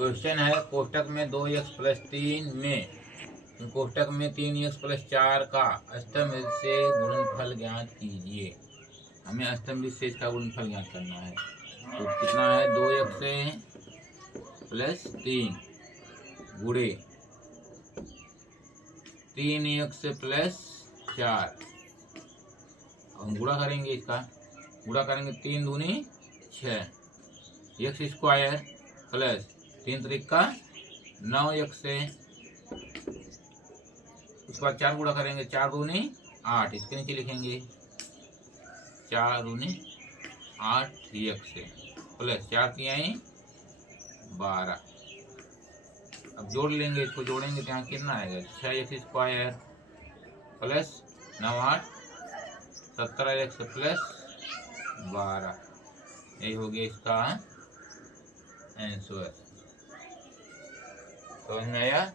Question है कोष्टक में 2x plus 3 में कोष्टक में 3x प्लस 4 का अष्टम से गुणनफल ज्ञात कीजिए। हमें अष्टम से इसका गुणनफल ज्ञात करना है। तो कितना है 2x प्लस 3 गुणे 3x प्लस 4। हम गुणा करेंगे, इसका गुणा करेंगे 3 दूनी 6 x square plus 3 Trika 9x से उसके बाद 4 गुणा करेंगे 4 दूनी 8। इसके नीचे लिखेंगे 4 दूनी 8 x से प्लस 4 3 12। अब जोड़ लेंगे, इसको जोड़ेंगे तो यहाँ कितना आएगा 6x square plus 9 8 17x plus 12। यही हो गया इसका आंसर। समझ में आया?